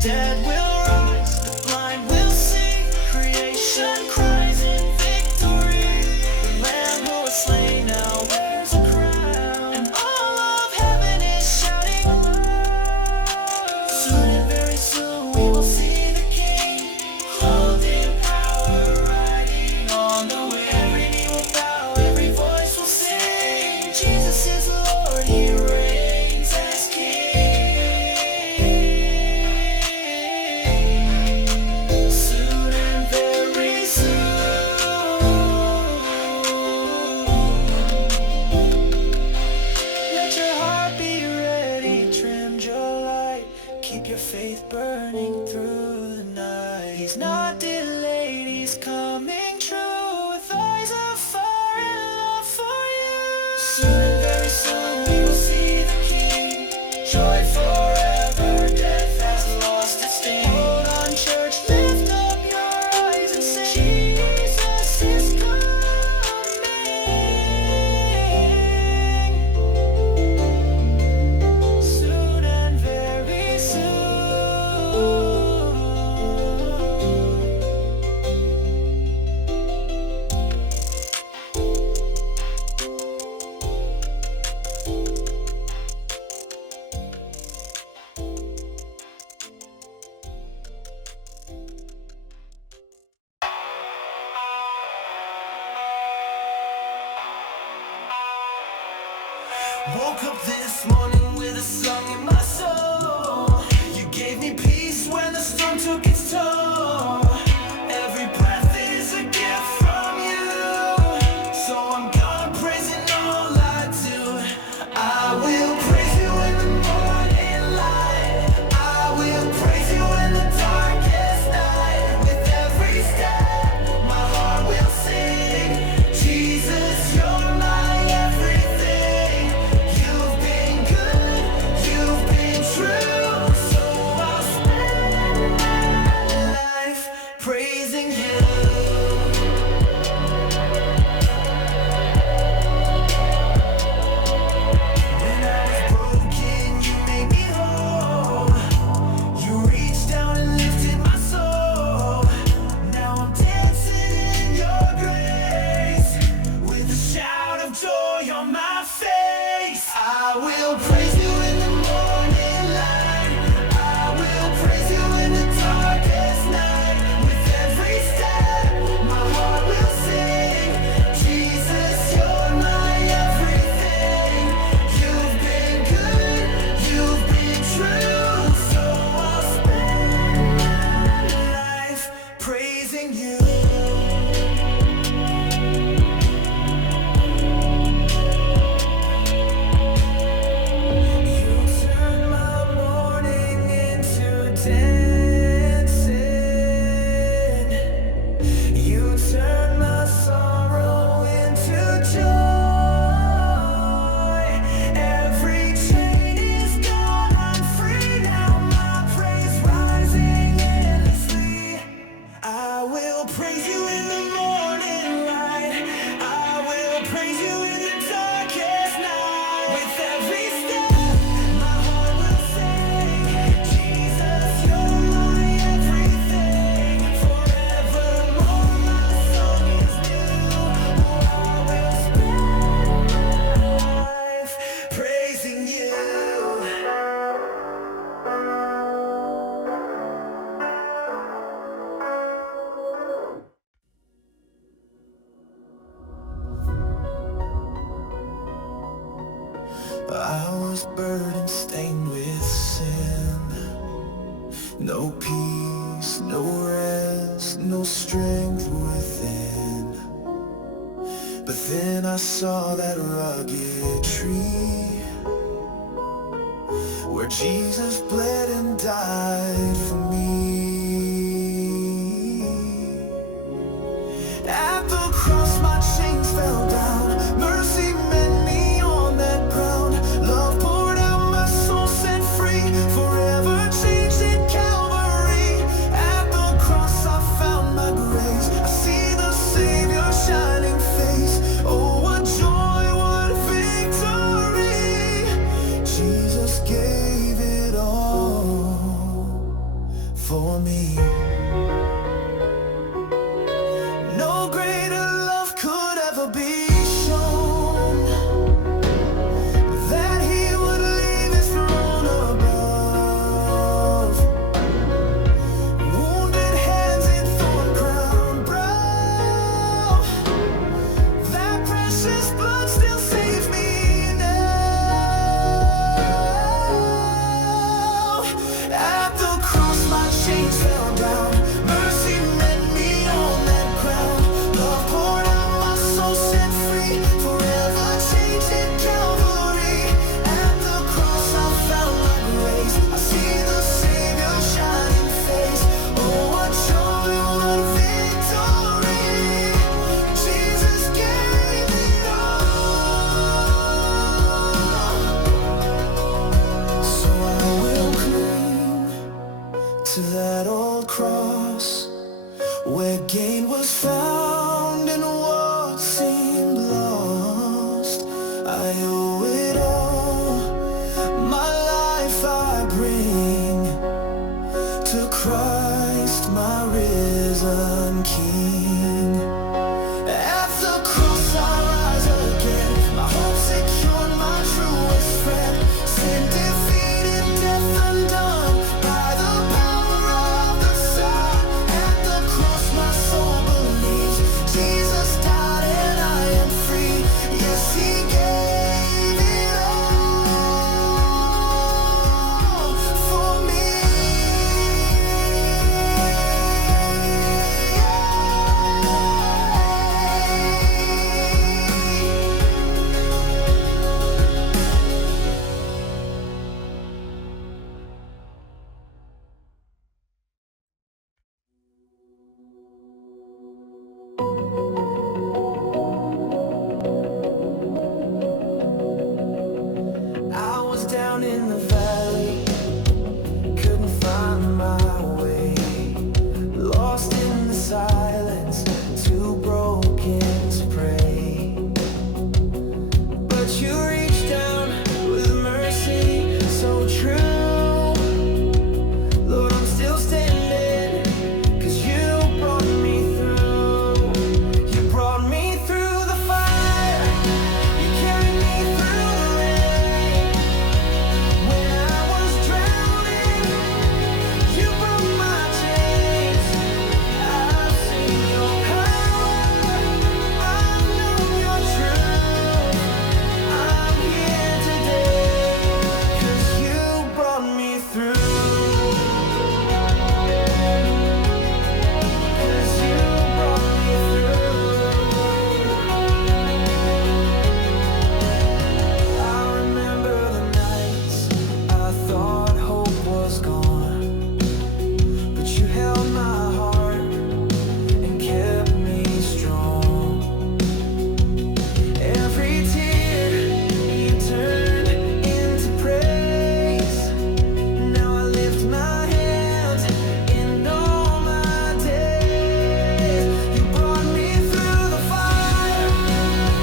Dead will rise, the blind will see. Creation cries in victory. The Lamb who was slain now wears a crown, and all of heaven is shouting aloud. Soon and very soon we will see the King, clothed in power, riding on the wind. Every knee will bow, every voice will sing. Jesus is Lord, He reigns as King. Soon and very soon. Let your heart be ready, trim your light. Keep your faith burning through the night. He's not delayed, He's coming true, with eyes of fire and love for you. Soon and very soon we will see the King. Joy forever, death has lost its sting. Hold on, church, lift up your eyes and sing. Jesus is coming. Soon and very soon. Woke up this morning with a song in my soul. You gave me peace when the storm took its toll. Every breath is a gift from you, so I'm gonna praise in all I do. I will praise you in the morning light. I will praise you in the darkest night. With every step, my heart will sing. Jesus, you're my everything. You've been good, you've been true, so I'll spend my life praising you. When I was broken, you made me whole. You reached down and lifted my soul. Now I'm dancing in your grace, with a shout of joy on my face. I will praise you in the morning light. I will praise you in the darkest night. With every step, my heart will sing. Jesus, you're my everything. You've been good, you've been true, so I'll spend my life praising you. You turn my mourning into dancing. You turn my sorrow into joy. Every chain is gone, I'm free now. My praise rising endlessly. I will praise you in the morning light. I will praise you in the darkest night. With every step, my heart will sing. Jesus, you're my everything. Forevermore, my song is new. Oh, I will spend my life praising you. I was burdened, stained with sin. No peace, no rest, no strength within. But then I saw that rugged tree, where Jesus bled and died for me. At the cross my chains fell down. Mercy met me on that ground. Love poured out, my soul set free. Forever changed in Calvary. At the cross I found my grace. I see the Savior's shining face. Oh, what joy, what victory. Jesus gave it all. to that old cross where gain was found and what seemed lost. I owe it all, my life I bring to Christ, my risen King. At the cross I rise again, my hope secured, my truest friend. Sin defeated, death undone by the power of the Son. At the cross my soul believes Jesus died and I am free. Yes, He gave it all for me. I was down in the valley, couldn't find my way, lost in the silence, too broken to pray. But you reached down with mercy so true. Lord, I'm still standing, 'cause you brought me through. You brought me through the fire, you carried me through the rain. When I was drowning, you broke my chains. I've seen your power, I know your truth. I'm here today, 'cause you brought me through. 'Cause you brought me through. I remember the nights I thought hope was gone, but you held my heart and kept me strong. Every tear you turned into praise. Now I lift my hands in all my days. You brought me through the fire,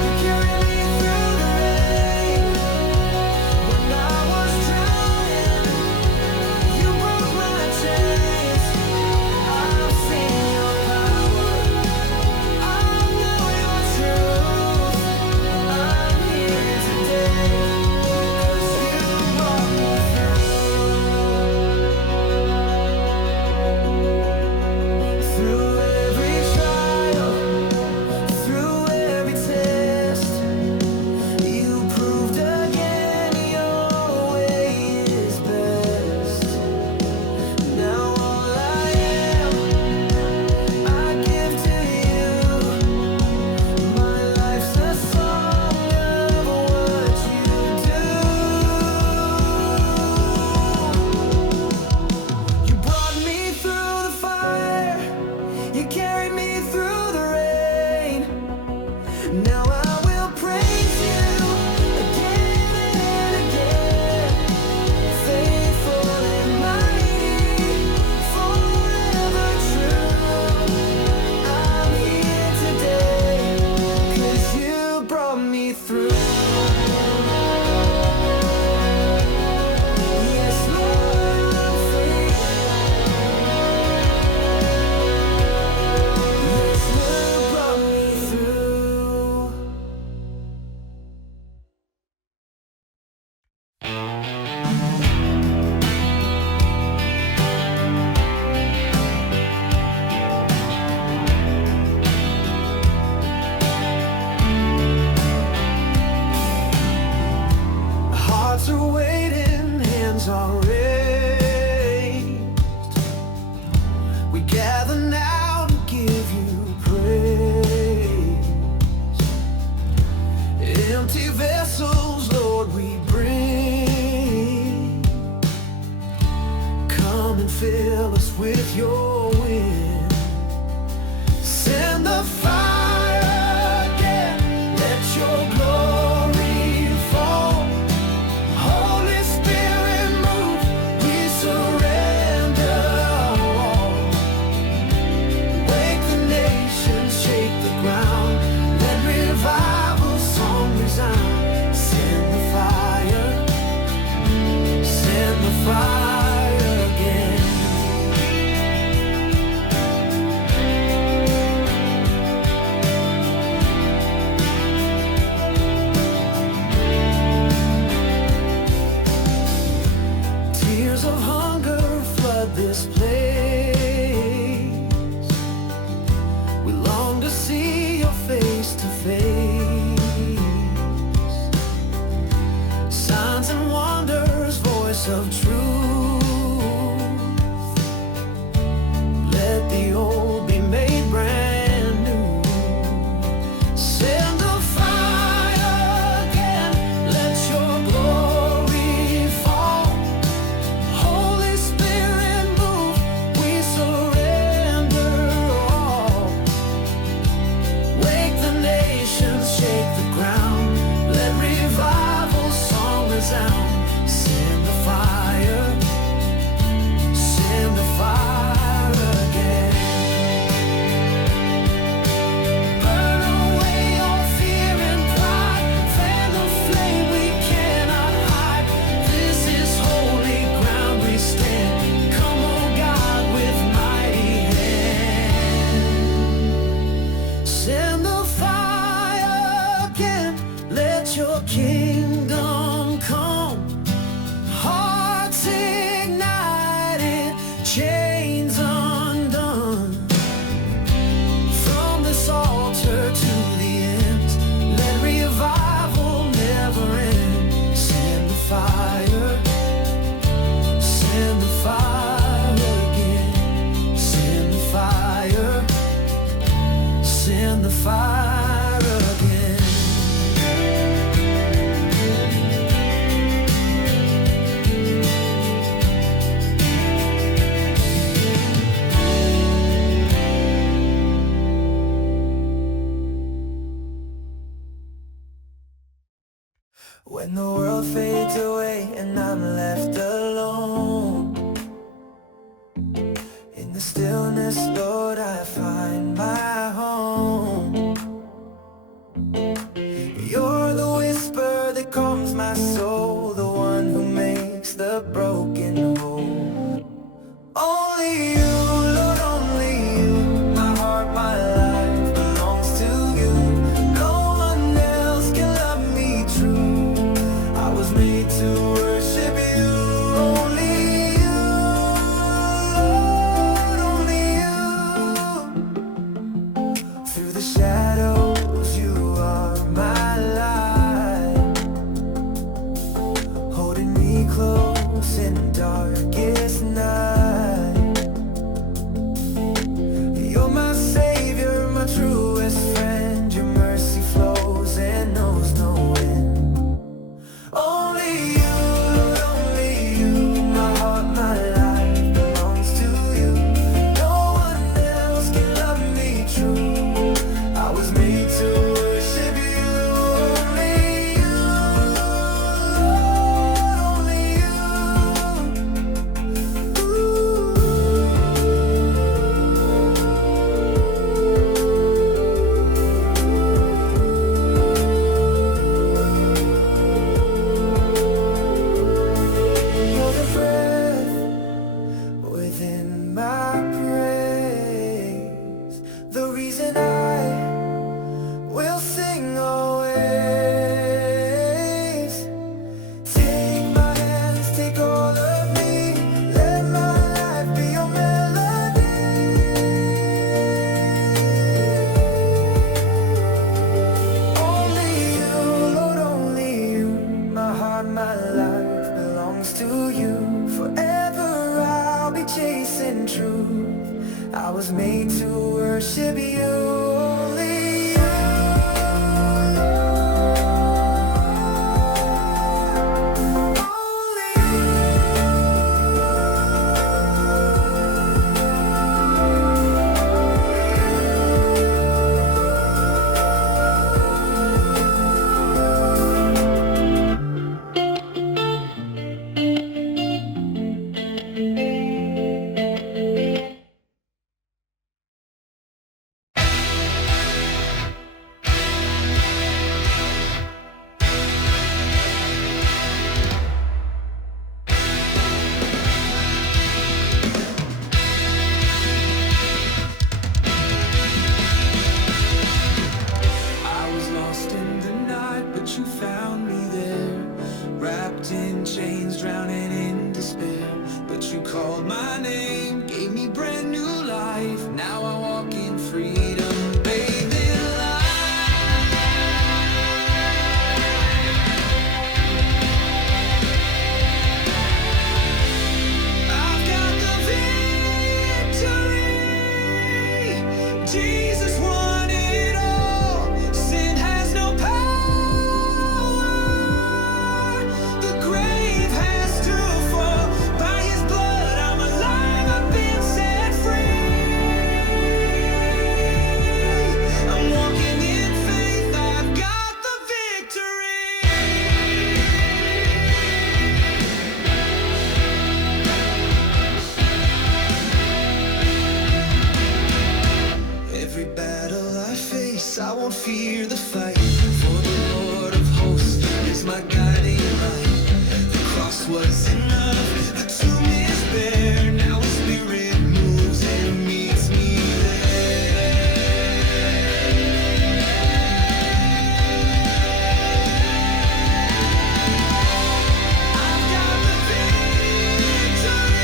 you carried me through the rain. When I was drowning, you broke my chains. I've seen your power, I know your truth. I'm here today, 'cause you brought me through every trial, through every test. You proved again your way is best. Now all I am, I give to you. My life's a song of what you do. You brought me through the fire, you carried me through the rain. Now I will praise you again and again. Faithful and mighty, forever true. I'm here today, 'cause you brought me through. Yes, Lord, I'm free. Yes, you brought me through. Hearts are waiting, hands are raised. We gather now to give you praise. Empty vessels, Lord, we bring. Come and fill us with your wind. Send the fire again, let your glory fall. Holy Spirit, move, we surrender chains undone. From this altar to the end, let revival never end. Send the fire, send the fire again. Send the fire, send the fire again. When the world fades away and I'm left alone, in the stillness, Lord, I find my home. You're the whisper that calms my soul, the one who makes the broken whole. Only you, Lord, only you. My heart, my life belongs to you. No one else can love me true. I was made to worship you. Only you, Lord, only you. Through the shadows, you are my light, holding me close in the darkest night. You're my savior, my truest friend. Your mercy flows and knows no end. Only you, Lord, only you. My heart, my life belongs to you. No one else can love me true. I was made to worship you. Only you, Lord, only you. You're the breath within my praise, the reason I will sing always. Take my hands, take all of me, let my life be your melody. Only you, Lord, only you. My heart, my life belongs to you. Forever I'll be chasing truth. I was made to worship you. Only you. Only I was lost in the night, but you found me there, wrapped in chains, drowning in despair. But you called my name, gave me brand new life. Now I walk in freedom, bathed in light. I've got the victory. Jesus won it all. Sin has no power. The grave has to fall. By his blood I'm alive. I've been set free. I'm walking in faith. I've got the victory. Every battle I face, I won't fear the fight. For the Lord of hosts is my guiding light. The cross was enough, the tomb is bare. Now his spirit moves and meets me there. I've got the victory.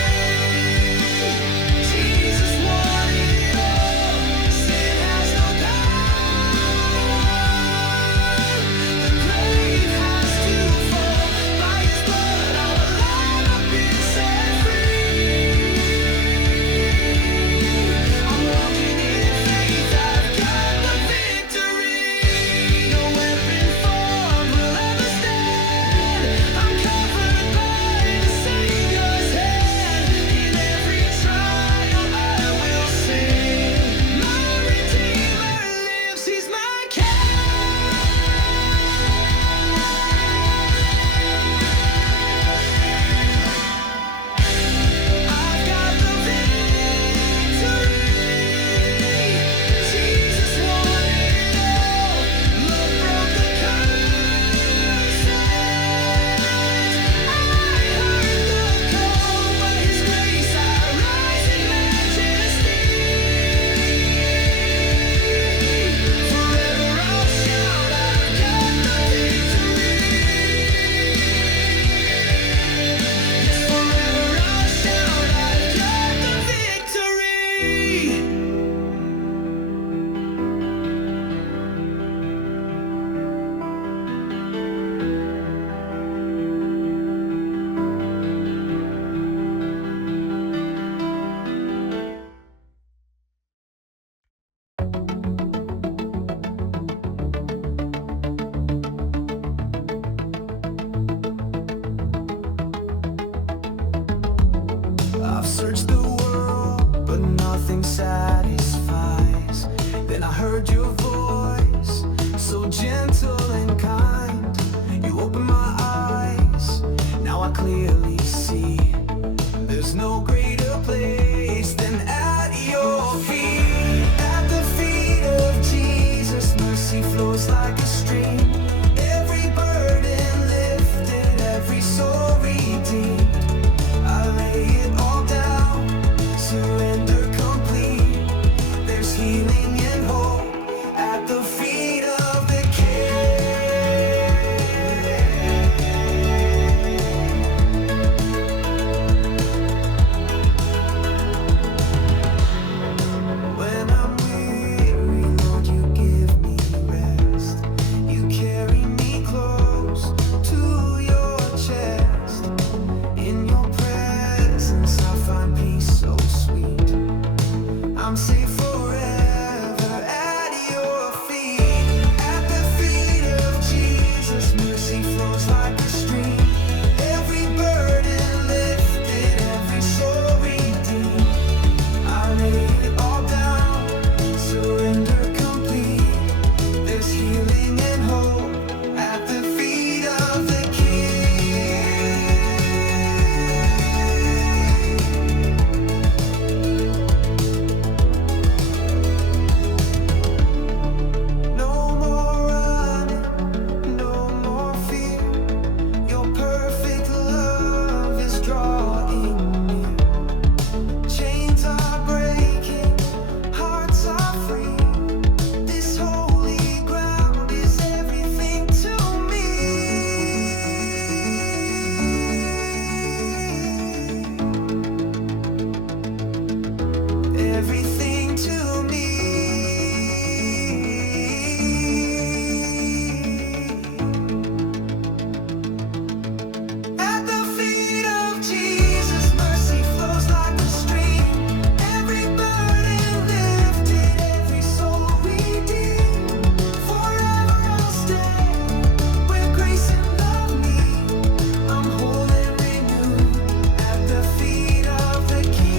searched the world, but nothing satisfies. Then I heard your voice, so gentle and kind. You opened my eyes, now I clearly see. There's no greater place than at your feet. At the feet of Jesus, mercy flows like a stream. Every burden lifted, every soul redeemed. I lay it all down, surrender complete. There's healing and hope at the feet of the When I'm weary, Lord, you give me rest. You carry me close to your chest. In your presence, I find peace so sweet. I'm safe forever at your feet. At the feet of Jesus, mercy flows like a stream. Every burden lifted, every soul redeemed. I lay it all down, surrender complete. There's healing and hope at the feet of the No more running, no more fear. Your perfect love is drawing near. Chains are breaking, hearts are free. This holy ground is everything to me. Everything to me. At the feet of Jesus, mercy flows like a stream. Every burden lifted, every soul redeemed. Forever I'll stand where grace and love meet. I'm whole and renewed at the feet of the King.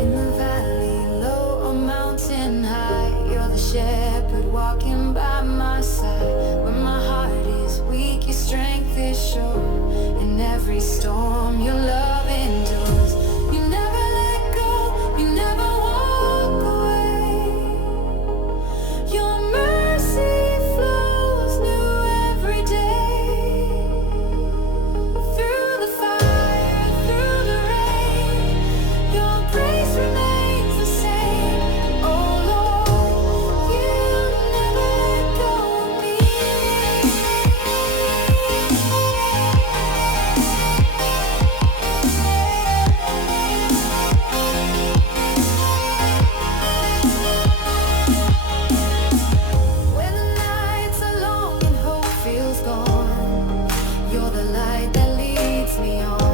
In the valley, low or mountain high, you're the shepherd walking by my side. When my heart is weak, your strength is sure. In every storm, your love endures. You never let go, you never walk away. Your mercy flows new every day. Through the fire, through the rain, your grace remains the same. Oh Lord, you never let go of me. When the nights are long and hope feels gone, you're the light that leads me on.